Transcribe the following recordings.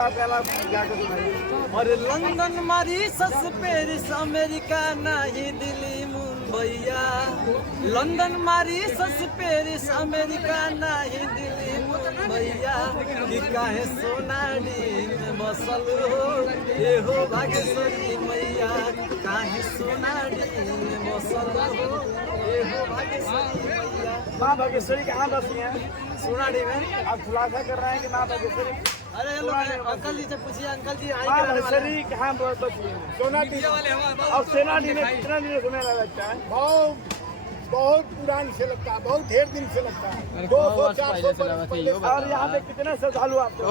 और London Mauritius Paris America नहीं दिल्ली मुंबईया। लंदन मॉरिशस पेरिस अमेरिका नहीं दिल्ली मुंबईया। कि काहे सोनाडी में बसल हो ये हो भाग्यश्वरी मैया। काहे सोनाडी में बसल हो ये हो भाग्यश्वरी मैया। माँ भाग्यश्वरी कहाँ बसी है? सोनाडी में। आप खुलासा कर रहे हैं कि माँ भाग्यश्वरी? अरे लोग अंकल जी से पूछिए, अंकल जी माँ भाग्यश्वरी कहाँ बसी है? सोनाडी और सोनाडी में कितना दिन से मेला लगता है? बहुत पुरान से लगता है, बहुत ढेर दिन से लगता है। 200-400 और यहाँ पे कितने श्रद्धालु आपको?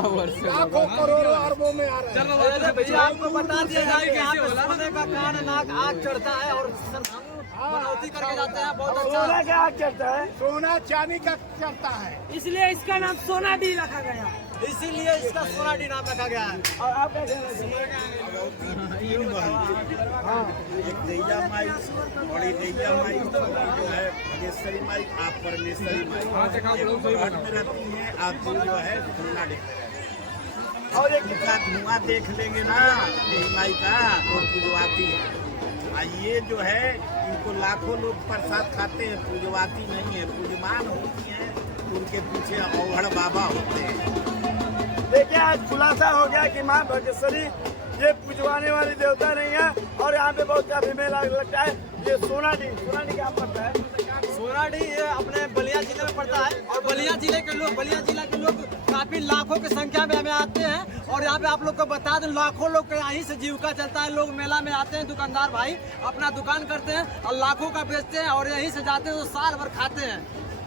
लाखों करोड़ों अरबों में आ रहे हैं। अरे भैया आपको बता दिया जाए कि यहाँ पे सोने का कान नाक आग चढ़ता है और मनौती करके जाते हैं। बहुत अच्छा। सोना का आग चढ़ता है, सोना चांदी का चढ़ता है, इसलिए इसका नाम सोना डी रखा गया। इसीलिए इसका सोनाडी नाम रखा गया है। और आप क्या कहना चाहिए? एक दैया माई, बड़ी दैया माई जो है भाग्यश्वरी माई, आप परमेश्वरी माई घाट में रहती हैं। आप जो है धुआं देख और एक उनका धुआं देख लेंगे ना देवी माई का तो पूजवाती है। ये जो है इनको लाखों लोग प्रसाद खाते हैं, पूजवाती नहीं है, पूजमान होती हैं। उनके पीछे औहड़ बाबा होते हैं। देखिए आज खुलासा हो गया कि माँ भाग्यश्वरी ये पूजवाने वाली देवता नहीं है। और यहाँ पे बहुत काफी मेला लगता है। ये सोनाडी क्या पड़ता है? सोनाडी ये अपने बलिया जिले में पड़ता है। और बलिया जिले के लोग काफी लाखों की संख्या में हमें आते हैं। और यहाँ पे आप लोग को बता दें, लाखों लोग का यहीं से जीविका चलता है। लोग मेला में आते हैं, दुकानदार भाई अपना दुकान करते हैं और लाखों का बेचते हैं और यहीं से जाते हैं तो साल भर खाते हैं।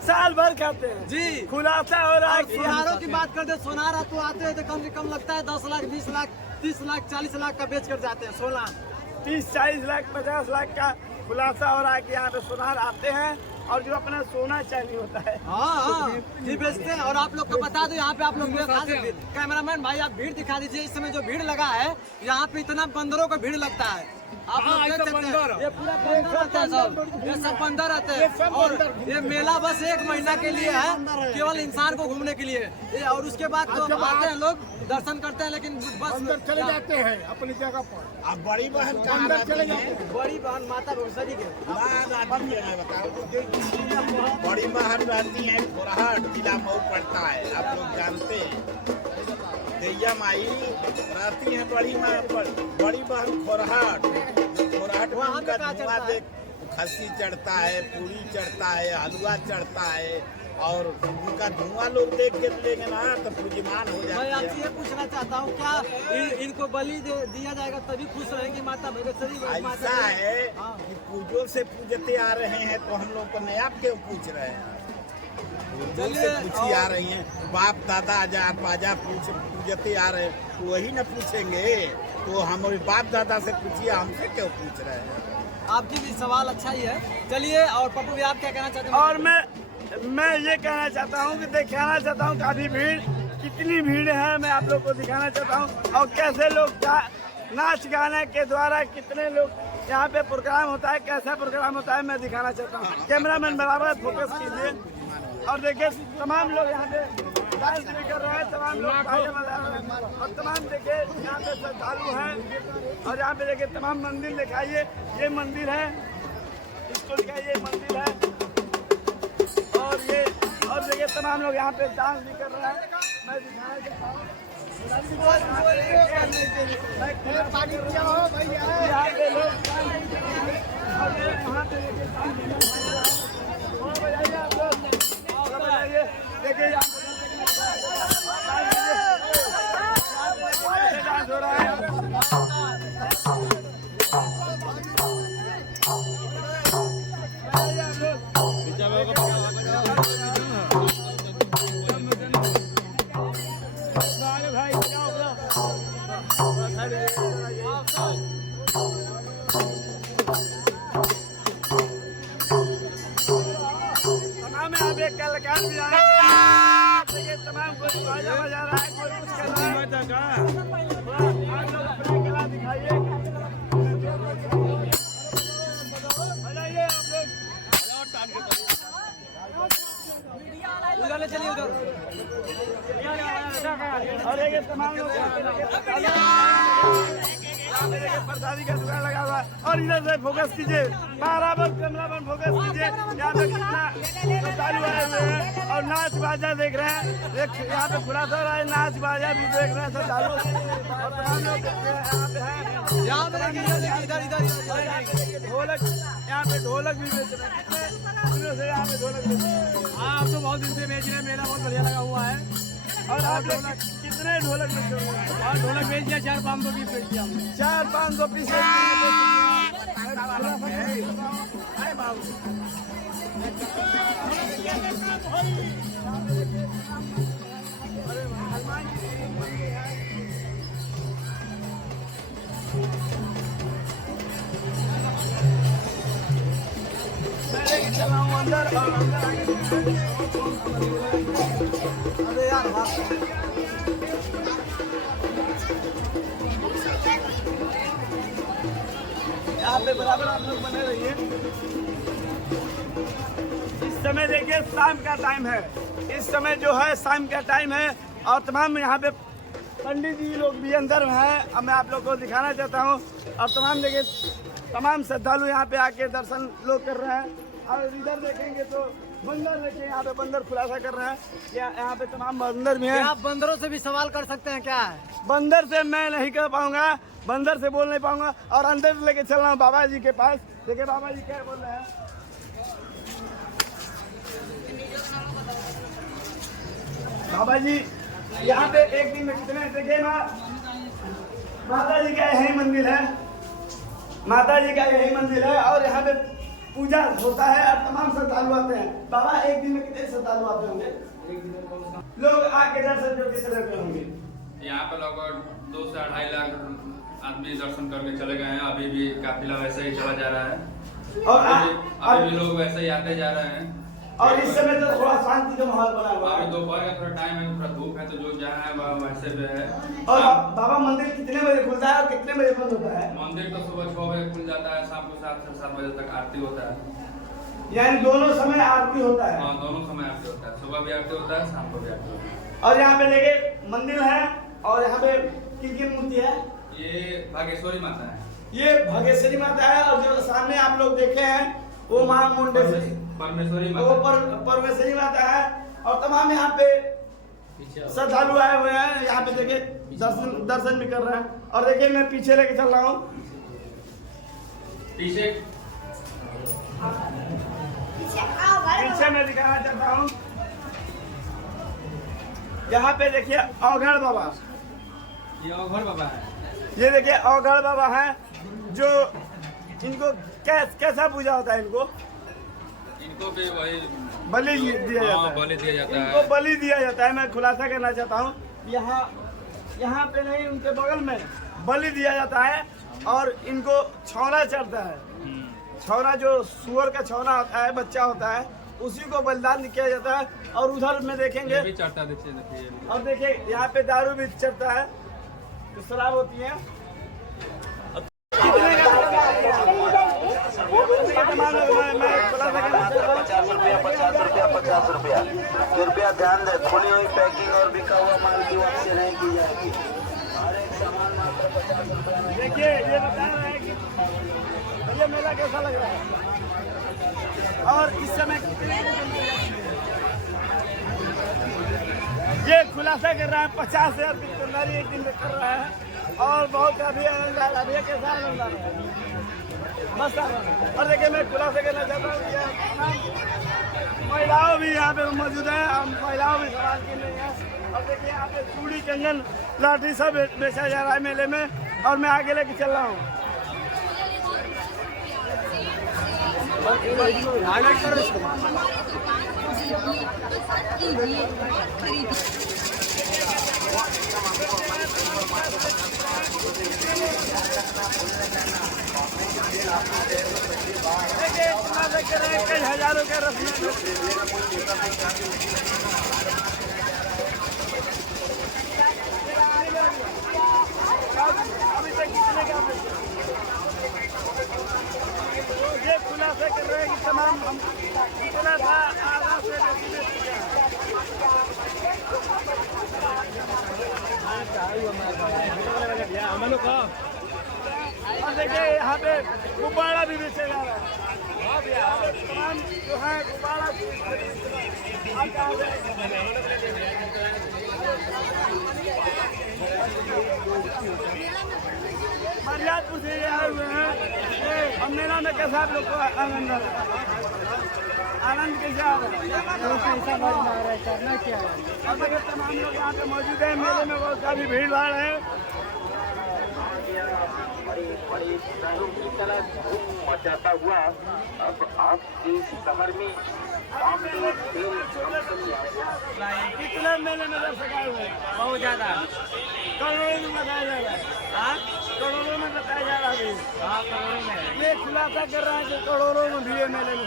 साल भर खाते हैं जी। खुलासा हो रहा है। सोनारों की बात करते हैं, सोनार तो आते हैं तो कम से कम लगता है 10 लाख 20 लाख 30 लाख 40 लाख का बेच कर जाते हैं। सोना 30-40 लाख 50 लाख का खुलासा हो रहा है कि यहाँ पे सोनार आते हैं और जो अपना सोना चांदी होता है हाँ जी बेचते हैं। और आप लोग को बता दो, यहाँ पे आप लोग कैमरामैन भाई आप भीड़ दिखा दीजिए। इस समय जो भीड़ लगा है यहाँ पे इतना बंदरों का भीड़ लगता है। आप लोग देख सकते हैं ये पूरा बंदर रहता है, सब ये सब बंदर रहते हैं। और ये मेला बस 1 महीना के लिए है, केवल इंसान को घूमने के लिए। और उसके बाद तो आते हैं लोग दर्शन करते हैं, लेकिन बस अंदर चले जाते हैं अपनी जगह पर। अब बड़ी बहन कहाँ अंदर चले रहती जाते है? हैं। बड़ी बहन माता भुवनेश्वरी के बताओ। बड़ी बहन रहती है खोरहाट, जिला मऊ पड़ता है, आप लोग जानते हैं। दैया माई रहती है बड़ी बहन खोरहाट में उनका धुआं देख खस्सी चढ़ता है, पूरी चढ़ता है, हलवा चढ़ता है। और उनका धुआं लोग देख के लेंगे ना तो पूजमान हो मैं जाती आपसे है। ये पूछना चाहता हूँ, क्या इनको बलि दिया जाएगा तभी खुश रहेंगी माता भुवनेश्वरी? ऐसा है कि पूजों से पूजते आ रहे हैं तो हम लोग को नया क्यों पूछ रहे हैं? पूजों से पूछी आ रही हैं, बाप दादा आजा पाजा पूजते आ रहे हैं तो वही न पूछेंगे। तो हम बाप दादा से पूछिए, हमसे क्यों पूछ रहे हैं? आपकी भी सवाल अच्छा ही है। चलिए, और पप्पू भी आप क्या कहना चाहते हैं? और मैं ये कहना चाहता हूँ कि दिखाना चाहता हूँ काफी भीड़, कितनी भीड़ है मैं आप लोग को दिखाना चाहता हूँ। और कैसे लोग नाच गाने के द्वारा कितने लोग यहाँ पे प्रोग्राम होता है, कैसा प्रोग्राम होता है मैं दिखाना चाहता हूँ। कैमरामैन बराबर फोकस कीजिए। और देखिए तमाम लोग यहाँ पे डांस भी कर रहे हैं, तमाम लोग बाजा बजा रहे हैं। और तमाम देखिए यहाँ पे श्रद्धालु हैं। और यहाँ पे देखिए तमाम मंदिर दिखाइए, ये मंदिर है, इसको दिखाइए, ये मंदिर है। और देखिए तमाम लोग यहाँ पे डांस भी कर रहे हैं, मैं दिखाना चाहता हूँ। यहाँ पे लोग डांस भी कर रहे हैं। और यहाँ पे बजाइए आप लोग, बजाइए। देखिए यहाँ पे डांस हो रहा है। तमाम यहाँ पे कलाकार भी आए हैं। देखिए तमाम कोई बाजा बजा रहा है, कोई कुछ कर रहा है। आप लोग अपनी कला दिखाइए, बजाइए आप लोग। उधर ले चलिए, उधर। और देखिए तमाम लोग यहाँ पे लगे प्रसादी का दुकान लगा हुआ है। और इधर से फोकस कीजिए, बराबर कैमरा पर फोकस कीजिए, यहाँ पे कितना श्रद्धालु आए हुए हैं और नाच बाजा देख रहे हैं। यहाँ पे खुलासा हो रहा है, नाच बाजा भी देख रहे हैं श्रद्धालु और तमाम लोग यहाँ पे हैं। ढोलक, यहाँ पे ढोलक भी बेच रहे हैं। यहाँ पे ढोलक बेच रहे हैं। हाँ, अब तो बहुत दिन से बेच रहे हैं, मेला बहुत बढ़िया लगा हुआ है। और आप लोग कितने ढोलक बेच रहे हैं? और ढोलक बेच दिया 400-500 पीस बेच दिया हमने। 400-500 पीस। मैं लेके चला हूँ अंदर और अरे यार यहाँ पे बराबर आप लोग बने रहिए। इस समय देखिए शाम का टाइम है, इस समय जो है शाम का टाइम है और तमाम यहाँ पे पंडित जी लोग भी अंदर हैं। अब मैं आप लोग को दिखाना चाहता हूँ और तमाम देखिए तमाम श्रद्धालु यहाँ पे आके दर्शन लोग कर रहे हैं। और इधर देखेंगे तो बंदर देखिए, यहाँ पे बंदर खुलासा कर रहे हैं। यहाँ पे तमाम बंदर भी हैं। आप बंदरों से भी सवाल कर सकते हैं क्या है? बंदर से मैं नहीं कर पाऊंगा, बंदर से बोल नहीं पाऊंगा और अंदर लेके चल रहा हूँ बाबा जी के पास। देखिए बाबा जी क्या बोल रहे हैं। बाबा जी यहाँ पे एक दिन में कितने, देखिए माता जी का यही मंदिर है, माता जी का यही मंदिर है और यहाँ पे पूजा होता है और तमाम श्रद्धालु आते हैं। बाबा एक दिन में कितने श्रद्धालु आते होंगे? लोग आके दर्शन जो किस तरह के होंगे? यहाँ पे लगभग 2 से 2.5 लाख आदमी दर्शन करके चले गए हैं। अभी भी काफिला वैसे ही चला जा रहा है और अभी भी लोग वैसे ही आते जा रहे हैं। और इस समय तो थोड़ा शांति का माहौल बना हुआ अभी है। दोपहर का थोड़ा टाइम है, थोड़ा धूप है, तो जो जहाँ है वह वैसे भी है। और बाबा मंदिर कितने बजे खुलता है और कितने बजे बंद होता है? मंदिर तो सुबह 6 बजे खुल जाता है, शाम को 7 बजे तक आरती होता है। यानी दोनों समय आरती होता है। हाँ, दोनों समय आरती होता है, सुबह भी आरती होता है, शाम को भी आरती होता है। और यहाँ पे देखिए मंदिर है और यहाँ पे किन मूर्ति है? ये भागेश्वरी माता है। ये भागेश्वरी माता है और जो सामने आप लोग देखे हैं वो मां मुंडेश्वरी, परमेश्वरी वो माता परमेश्वरी माता है। और तमाम यहाँ पे श्रद्धालु आए हुए हैं। यहाँ पे देखिए दर्शन भी कर रहे हैं। और देखिए मैं पीछे लेके चल रहा हूँ, पीछे मैं दिखाना चाहता हूँ। यहाँ पे देखिए अवघड़ बाबा, ये अवघड़ बाबा है। ये देखिए अवघड़ बाबा हैं जो इनको कैसा पूजा होता है? इनको भी वही बलि दिया जाता है। बलि दिया जाता इनको है। बलि दिया जाता है। मैं खुलासा करना चाहता हूँ, यहाँ पे नहीं, उनके बगल में बलि दिया जाता है और इनको छौना चढ़ता है। छौना जो सुअर का छौना होता है, बच्चा होता है, उसी को बलिदान किया जाता है। और उधर में देखेंगे भी चढ़ता, देखिए और देखिए यहाँ पे दारू भी चढ़ता है, तो शराब होती है। कितने का? 50 रुपया। कृपया ध्यान दें, खुली हुई पैकिंग और बिका हुआ माल की वापसी नहीं की जाएगी। हर एक सामान मात्र 50 रुपया। देखिए ये बता रहे हैं कि ये मेला कैसा लग रहा है और इस समय कितने ये खुलासा कर रहा है। 50,000 की दुकानदारी एक दिन में कर रहा है और बहुत अभी कैसा लग रहा है, मस्त आ रहा है। और देखिए मैं खुलासा करना चाहता हूँ कि महिलाओं भी यहाँ पे मौजूद है और महिलाओं भी सवाल की नहीं है। और देखिए यहाँ पे चूड़ी कंगन लाठी सब बेचा जा रहा है मेले में और मैं आगे लेके चल रहा हूँ। हाईलाइट करो इसको। कई हजारों के रस्म अभी तक कितने का ये खुलासा कर रहे हैं कि तमाम हम कितना था आधा से बेची लोग का। और देखिए यहाँ पे गुब्बारा भी बेचा जा रहा है। तमाम जो है गुब्बारा मर्यादपुर से आए हुए हैं। और मेला में कैसा आप लोग को आनंद आ रहा है? आनंद कैसे आ रहा है? करना क्या है? अब देखिए तमाम लोग यहाँ पे मौजूद है। मेले में बहुत काफी भीड़ भाड़ है। बड़ी शहरों की तरह धूम मचाता हुआ अब आपके शहर में कितने मेले में दर्शक आए हुए हैं? बहुत ज्यादा। करोड़ों में बताया जा रहा है। करोड़ों में बताया जा रहा है। हाँ, करोड़ों में। ये खुलासा कर रहा है कि करोड़ों में भी है मेले में।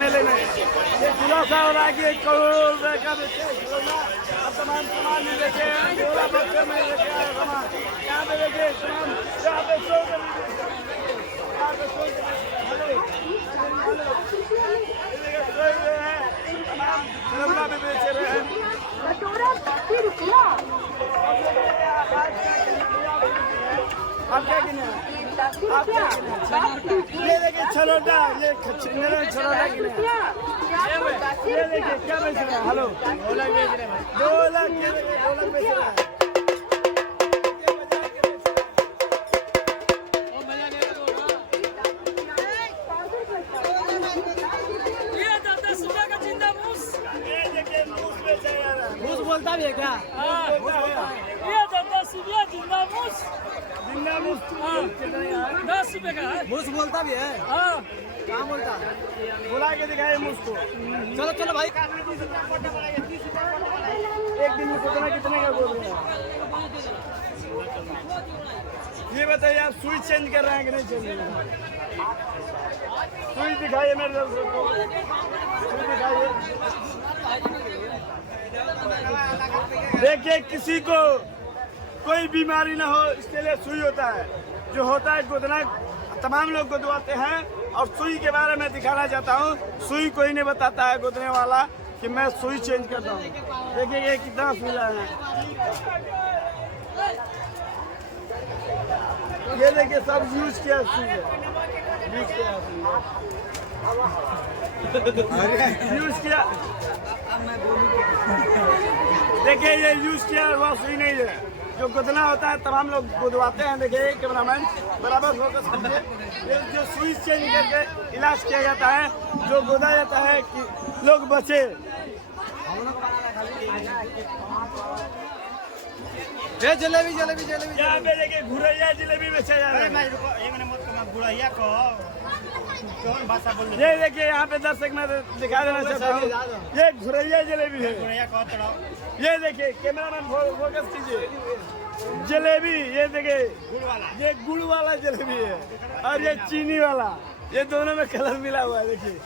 मेले में ये खुलासा हो रहा है कि करोड़ों रुपए का बेचे खिलौना और तमाम सामान भी बेचे हैं। गोला बक्से में लेके आए सामान यहाँ पे देखिए तमाम यहाँ पे शो खिलौना भी बेच रहे हैं। आप क्या किने? आप क्या किने? ये देखिए छलोटा, ये छलोटा किने? ये देखिए क्या बेच रहे हैं? हेलो, ढोलक बेच रहे हैं। ढोलक बेच रहे हैं। ये देखिए मूस बेचा जा रहा है। घूस बोलता भी है क्या? जिंदा मूस 10 रुपए का है। घूस बोलता भी है। हाँ, कहाँ बोलता? बुला के दिखाए मूस को। चलो चलो भाई। एक दिन में कितने का बोल रहे हैं? ये बताइए आप सुई चेंज कर रहे हैं कि नहीं चेंज कर रहे हैं? सुई दिखाइए मेरे दर्शकों को। सुई दिखाइए। देखिए किसी को कोई बीमारी ना हो इसके लिए सुई होता है। जो होता है गोदना तमाम लोग गोदवाते हैं। और सुई के बारे में दिखाना चाहता हूँ। सुई कोई नहीं बताता है गोदने वाला कि मैं सुई चेंज करता हूँ। देखिए ये कितना सुई है। ये देखिए सब यूज किया सुई है। यूज किया। देखिए ये यूज किया हुआ सुई नहीं है। जो गोदना होता है तमाम लोग गोदवाते हैं। देखिए कैमरामैन बराबर फोकस कीजिए। ये जो सुई चेंज करके इलाज किया जाता है, जो गोदा जाता है कि लोग बचे। ये जलेबी जलेबी जलेबी। यहाँ पे देखिए घुरैया जलेबी बेचा जा रहा है। ये देखिए यहाँ पे दर्शक मैं दिखा देना चाहता हूँ। ये घुरैया जलेबी है। ये देखिए कैमरामैन फोकस कीजिए। जलेबी ये देखिए ये गुड़ वाला जलेबी है और ये चीनी वाला। ये दोनों में कलर मिला हुआ है। देखिए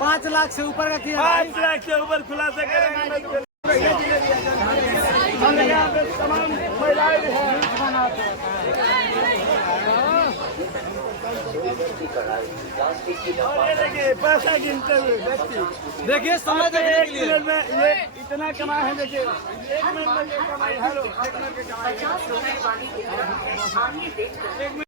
5 लाख से ऊपर का किया। 5 लाख से ऊपर खुलासा करेंगे। हम यहाँ पे तमाम महिलाएं भी हैं। और ये देखिए पैसा गिनते हुए व्यक्ति। देखिए समय एक देखने के लिए। मिनट में ये इतना कमाए हैं। देखिए 1 मिनट में ये कमाई। Hello 1 minute